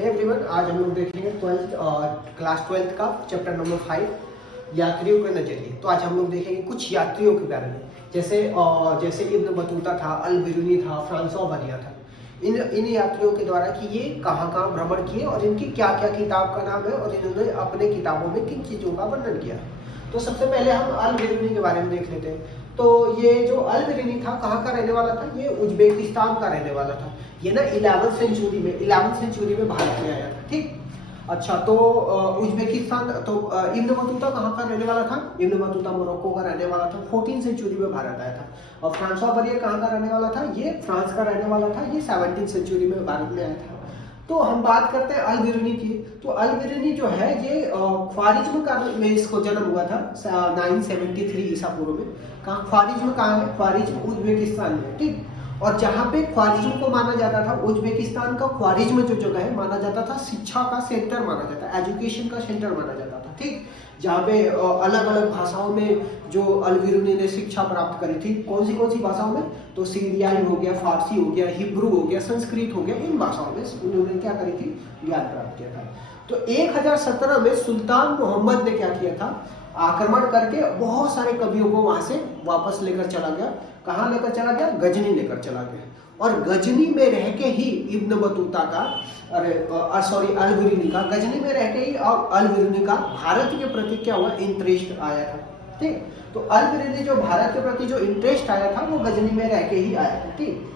Hey everyone, आज हम लोग देखेंगे क्लास 12 का चैप्टर नंबर 5 यात्रियों का नजरिए। तो आज हम लोग देखेंगे कुछ यात्रियों के बारे में, जैसे इब्न बतूता था, अल बिरूनी था, फ्रांसवा बरिया था। इन यात्रियों के द्वारा कि ये कहाँ कहाँ भ्रमण किए और इनकी क्या क्या किताब का नाम है और इन्होंने अपने किताबों में किन चीज़ों का वर्णन किया। तो सबसे पहले हम अल बिरूनी के बारे में देख लेते हैं। तो ये जो अल बिरूनी था कहाँ का रहने वाला था? ये उज्बेकिस्तान का रहने वाला था। ये ना 11वीं सेंचुरी में भारत में आया था। ठीक, अच्छा, तो उज्बेकिस्तान, तो इब्न बतूता कहाँ का रहने वाला था? इब्न बतूता मोरक्को का रहने वाला था। 14 सेंचुरी में भारत आया था। और फ्रांसवा बरिया कहाँ का रहने वाला था? ये फ्रांस का रहने वाला था। ये 17वीं सेंचुरी में भारत में आया था। तो हम बात करते हैं अल बिरूनी की। तो अल बिरूनी जो है ये ख्वारिज्म में इसको जन्म हुआ था 973 ईसा पूर्व में। कहाँ ख्वारिज्म कहाँ है? ख्वारिज्म उज्बेकिस्तान में। ठीक, और जहाँ पे ख्वारिज्म को माना जाता था, उज्बेकिस्तान का ख्वारिज्म जो जगह है माना जाता था शिक्षा का सेंटर माना जाता है, एजुकेशन का सेंटर माना जाता था। ठीक, जहाँ पे अलग अलग भाषाओं में जो अल बिरूनी ने शिक्षा प्राप्त करी थी। कौन सी भाषाओं में? तो सीरियाई हो गया, फारसी हो गया, हिब्रू हो गया, संस्कृत हो गया। इन भाषाओं में उन्होंने क्या करी थी? ज्ञान प्राप्त किया था। तो 1017 में सुल्तान मोहम्मद ने क्या किया था? आक्रमण करके बहुत सारे कवियों को वहां से वापस लेकर चला गया। कहाँ लेकर चला गया? गजनी लेकर चला गया। और गजनी में रह के ही इब्न बतूता का अल बिरूनी का, गजनी में रह के ही और अल बिरूनी का भारत के प्रति क्या हुआ? इंटरेस्ट आया था। ठीक, तो अल बिरूनी जो भारत के प्रति जो इंटरेस्ट आया था वो गजनी में रह के ही आया था। ठीक,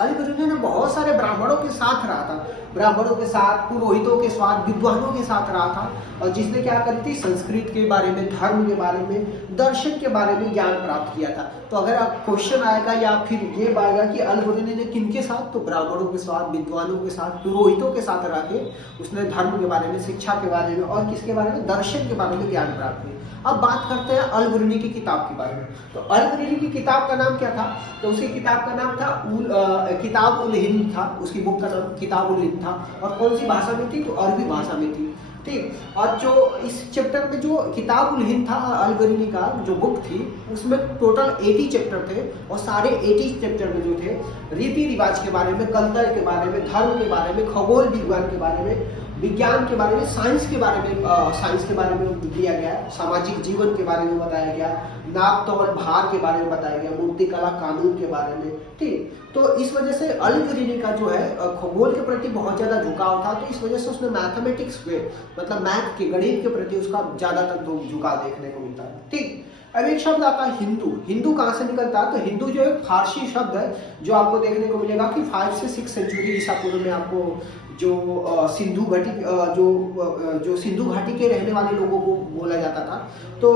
अल बिरूनी ने बहुत सारे ब्राह्मणों के साथ रहा था, ब्राह्मणों के साथ, पुरोहितों के साथ, विद्वानों के साथ रहा था। और जिसने क्या करी थी? संस्कृत के बारे में, धर्म के बारे में, दर्शन के बारे में ज्ञान प्राप्त किया था। तो अगर आप क्वेश्चन आएगा या फिर ये आएगा कि अल बिरूनी ने किन के साथ? तो ब्राह्मणों के साथ, विद्वानों के साथ, पुरोहितों के साथ रह के उसने धर्म के बारे में, शिक्षा के बारे में और किसके बारे में? दर्शन के बारे में ज्ञान प्राप्त किया। अब बात करते हैं अल बिरूनी की किताब के बारे में। तो अल बिरूनी की किताब का नाम क्या था? तो उसकी किताब का नाम था किताब उल हिंद था। उसकी बुक का नाम किताब उल हिंद था। और कौन सी भाषा में थी? तो अरबी भाषा में थी। ठीक, और जो इस चैप्टर में जो किताब उल हिंद था अल बिरूनी का जो बुक थी, उसमें टोटल 80 चैप्टर थे। और सारे 80 चैप्टर में जो थे रीति रिवाज के बारे में, कल्चर के बारे में, धर्म के बारे में, खगोल विज्ञान के बारे में, विज्ञान के बारे में, साइंस के बारे में दिया गया, सामाजिक जीवन के बारे में बताया गया, नाप तौल भार के बारे में बताया गया, मूर्तिकला कानून के बारे में। ठीक, तो इस वजह से अल बिरूनी का जो है खगोल के प्रति बहुत ज्यादा झुकाव था। तो इस वजह से उसने मैथमेटिक्स पे, मतलब मैथ के, गणित के प्रति उसका ज्यादातर झुकाव देखने को मिलता है। ठीक, अब एक शब्द आता है हिंदू। हिंदू कहाँ से निकलता है? तो हिंदू जो एक फारसी शब्द है जो आपको देखने को मिलेगा कि 5 से 6 सेंचुरी ईसा पूर्व में आपको जो सिंधु घाटी जो सिंधु घाटी के रहने वाले लोगों को बोला जाता था। तो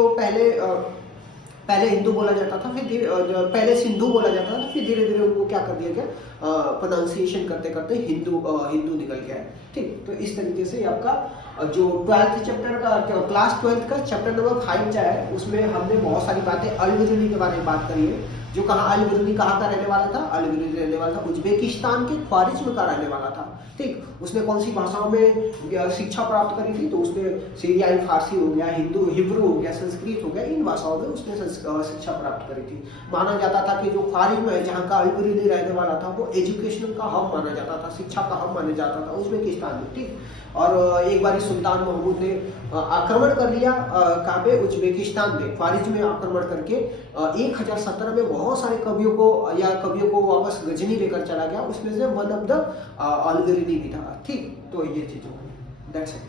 पहले हिंदू बोला जाता था, फिर पहले सिंधु बोला जाता था, फिर धीरे धीरे उनको क्या कर दिया गया? प्रोनाउंसिएशन करते करते हिंदू निकल गया है। ठीक, तो इस तरीके से आपका जो 12th चैप्टर का, क्लास 12 का चैप्टर नंबर 5 जो है उसमें हमने बहुत सारी बातें अल बिरूनी के बारे में बात करी है। जो कहा अल बिरूनी कहाँ का रहने वाला था? अल बिरूनी रहने वाला था उज्बेकिस्तान के ख्वारिज्म का रहने वाला था। ठीक, उसने कौन सी भाषाओं में शिक्षा प्राप्त करी थी? तो उसने सीरियाई, फारसी हो गया, हिब्रू हो गया, संस्कृत हो गया, इन भाषाओं में उसने शिक्षा प्राप्त करी थी। माना जाता था कि जो ख्वारिज्म है, जहाँ का अल बिरूनी रहने वाला था, वो एजुकेशन का हब माना जाता था, शिक्षा का हब माना जाता था उज्बेकिस्तान में। ठीक, और एक बार सुल्तान महमूद ने आक्रमण कर लिया कहाँ पे? उज्बेकिस्तान में, ख्वारिज्म में आक्रमण करके 1017 में बहुत सारे कवियों को वापस गजनी लेकर चला गया। उसमें से वन ऑफ द अल बिरूनी भी था। ठीक, तो ये चीजों, दैट्स इट।